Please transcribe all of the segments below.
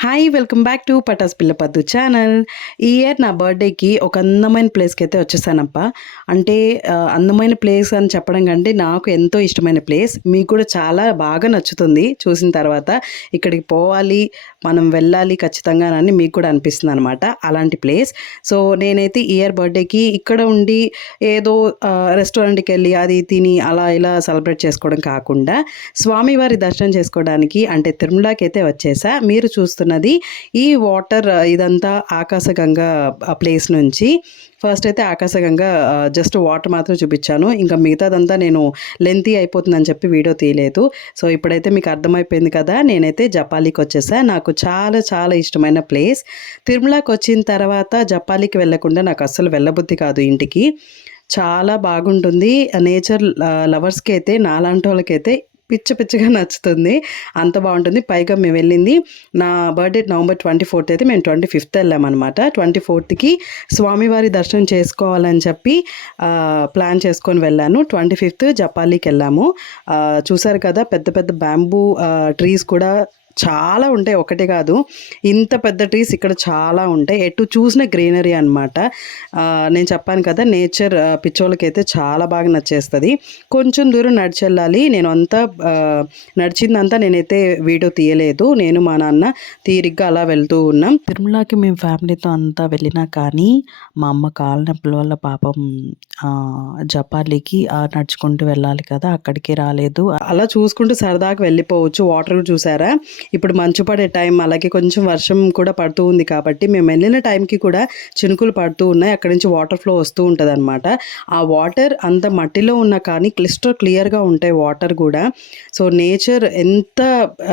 Hi! Welcome back to Patas Pilla Paddu channel. ఈ year నా బర్త్‌డేకి ఒక అందమైన ప్లేస్‌కైతే వచ్చేసానబ్బా! అంటే అందమైన ప్లేస్ అని చెప్పడం కంటే నాకు ఎంతో ఇష్టమైన ప్లేస్. మీకు కూడా చాలా బాగా నచ్చుతుంది చూసిన తర్వాత. ఇక్కడికి పోవాలి, మనం వెళ్ళాలి ఖచ్చితంగానని మీకు కూడా అనిపిస్తుందనమాట. అలాంటి ప్లేస్. సో, నేనైతే ఈ ఇయర్ బర్త్‌డేకి ఇక్కడ ఉండి ఏదో రెస్టారెంట్‌కెళ్ళి అది తిని అలా ఇలా సెలబ్రేట్ చేసుకోవడం కాకుండా, స్వామివారి దర్శనం చేసుకోవడానికి అంటే తిరుమలకైతే వచ్చేసా. మీరు చూస్తున్నది ఈ వాటర్ ఇదంతా ఆకాశగంగా ప్లేస్ నుంచి ఫస్ట్ అయితే ఆకాశగంగా జస్ట్ వాటర్ మాత్రం చూపించాను. ఇంకా మిగతాదంతా నేను లెంతీ అయిపోతుందని చెప్పి వీడియో తీయలేదు. సో, ఇప్పుడైతే మీకు అర్థమైపోయింది కదా! నేనైతే జపాలికి వచ్చేసా. నాకు చాలా చాలా ఇష్టమైన ప్లేస్. తిరుమలకి వచ్చిన తర్వాత జపాలికి వెళ్ళకుండా నాకు అస్సలు వెళ్ళబుద్ధి కాదు ఇంటికి. చాలా బాగుంటుంది. నేచర్ లవర్స్‌కి అయితే నాలాంటోళ్ళకైతే పిచ్చగా నచ్చుతుంది. అంత బావుంటుంది. పైగా మేము వెళ్ళింది నా బర్త్‌డే నవంబర్ 24థ్ అయితే మేము 25థ్ వెళ్ళామనమాట. 24థ్‌కి స్వామివారి దర్శనం చేసుకోవాలని చెప్పి ప్లాన్ చేసుకొని వెళ్ళాను. 25థ్ జపాలికెళ్ళాము. చూసారు కదా! పెద్ద పెద్ద బ్యాంబూ ట్రీస్ కూడా చాలా ఉంటాయి. ఒకటే కాదు. ఇంత పెద్ద ట్రీస్ ఇక్కడ చాలా ఉంటాయి. ఎటు చూసిన గ్రీనరీ అనమాట. నేను చెప్పాను కదా! నేచర్ పిచ్చోళ్ళకైతే చాలా బాగా నచ్చేస్తది. కొంచెం దూరం నడిచెళ్ళాలి. నేను అంతా నడిచిందంతా నేనైతే వీడియో తీయలేదు. నేను మా నాన్న తీరిగ్గా అలా వెళ్తూ ఉన్నాం. తిరుమలకి మేము ఫ్యామిలీతో అంతా వెళ్ళినా కానీ మా అమ్మ కాళ్ళ నొప్పుల వల్ల పాపం జపాలికి నడుచుకుంటూ వెళ్ళాలి కదా! అక్కడికి రాలేదు. అలా చూసుకుంటూ సరదాగా వెళ్ళిపోవచ్చు. వాటర్ చూసారా? ఇప్పుడు మంచు పడే టైం, అలాగే కొంచెం వర్షం కూడా పడుతూ ఉంది కాబట్టి మేము వెళ్ళిన టైంకి కూడా చినుకులు పడుతూ ఉన్నాయి. అక్కడి నుంచి వాటర్ ఫ్లో వస్తూ ఉంటుందన్నమాట. ఆ వాటర్ అంత మట్టిలో ఉన్నా కానీ క్లియర్గా ఉంటాయి వాటర్ కూడా. సో, నేచర్ ఎంత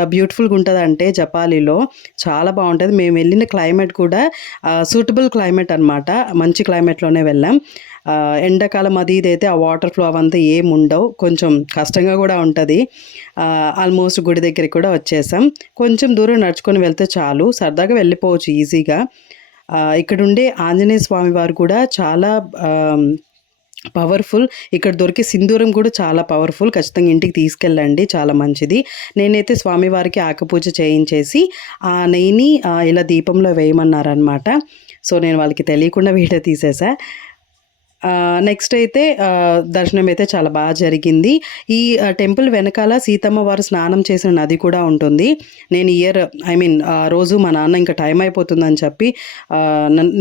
బ్యూటిఫుల్గా ఉంటుందంటే జపాలిలో చాలా బాగుంటుంది. మేము వెళ్ళిన క్లైమేట్ కూడా సూటబుల్ క్లైమేట్ అనమాట. మంచి క్లైమేట్లోనే వెళ్ళాం. ఎండాకాలం అది ఇదైతే ఆ వాటర్ ఫ్లో అవంతా ఏమి ఉండవు. కొంచెం కష్టంగా కూడా ఉంటుంది. ఆల్మోస్ట్ గుడి దగ్గరికి కూడా వచ్చేసాం. కొంచెం దూరం నడుచుకొని వెళ్తే చాలు, సరదాగా వెళ్ళిపోవచ్చు ఈజీగా. ఇక్కడుండే ఆంజనేయ స్వామి వారు కూడా చాలా పవర్ఫుల్. ఇక్కడ దొరికే సింధూరం కూడా చాలా పవర్ఫుల్. ఖచ్చితంగా ఇంటికి తీసుకెళ్ళండి, చాలా మంచిది. నేనైతే స్వామివారికి ఆకుపూజ చేయించేసి ఆ నెయ్యిని ఇలా దీపంలో వేయమన్నారనమాట. సో, నేను వాళ్ళకి తెలియకుండా వీడియో తీసేసా. నెక్స్ట్ అయితే దర్శనం అయితే చాలా బాగా జరిగింది. ఈ టెంపుల్ వెనకాల సీతమ్మ వారు స్నానం చేసిన నది కూడా ఉంటుంది. నేను రోజు మా నాన్న ఇంకా టైం అయిపోతుందని చెప్పి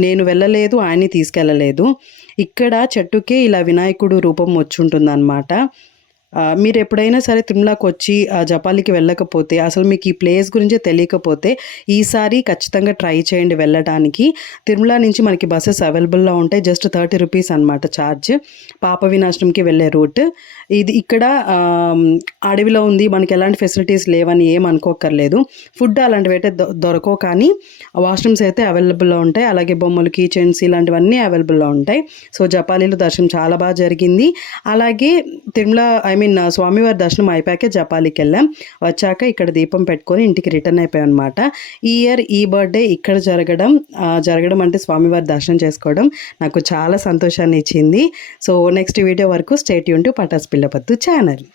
నేను వెళ్ళలేదు, ఆయన్ని తీసుకెళ్ళలేదు. ఇక్కడ చెట్టుకే ఇలా వినాయకుడు రూపం వచ్చుంటుందన్నమాట. మీరు ఎప్పుడైనా సరే తిరుమలకి వచ్చి జపాలికి వెళ్ళకపోతే, అసలు మీకు ఈ ప్లేస్ గురించే తెలియకపోతే ఈసారి ఖచ్చితంగా ట్రై చేయండి వెళ్ళడానికి. తిరుమల నుంచి మనకి బస్సెస్ అవైలబుల్‌లో ఉంటాయి. జస్ట్ 30 రూపీస్ అనమాట ఛార్జ్. పాప వినాశనంకి వెళ్ళే రూట్. ఇది ఇక్కడ అడవిలో ఉంది. మనకి ఎలాంటి ఫెసిలిటీస్ లేవని ఏం అనుకోక్కర్లేదు. ఫుడ్ అలాంటివైతే దొరకవు, కానీ వాష్రూమ్స్ అయితే అవైలబుల్‌లో ఉంటాయి. అలాగే బొమ్మలు, కీ చైన్స్ ఇలాంటివన్నీ అవైలబుల్‌లో ఉంటాయి. సో, జపాలిలో దర్శనం చాలా బాగా జరిగింది. అలాగే తిరుమల స్వామివారి దర్శనం అయిపోయాకే జపాలికి వెళ్ళాం. వచ్చాక ఇక్కడ దీపం పెట్టుకొని ఇంటికి రిటర్న్ అయిపోయాం అనమాట. ఈ ఇయర్ ఈ బర్త్డే ఇక్కడ జరగడం అంటే స్వామివారి దర్శనం చేసుకోవడం నాకు చాలా సంతోషాన్ని ఇచ్చింది. సో, నెక్స్ట్ వీడియో వరకు stay tune to Patas Pilla Paddu channel.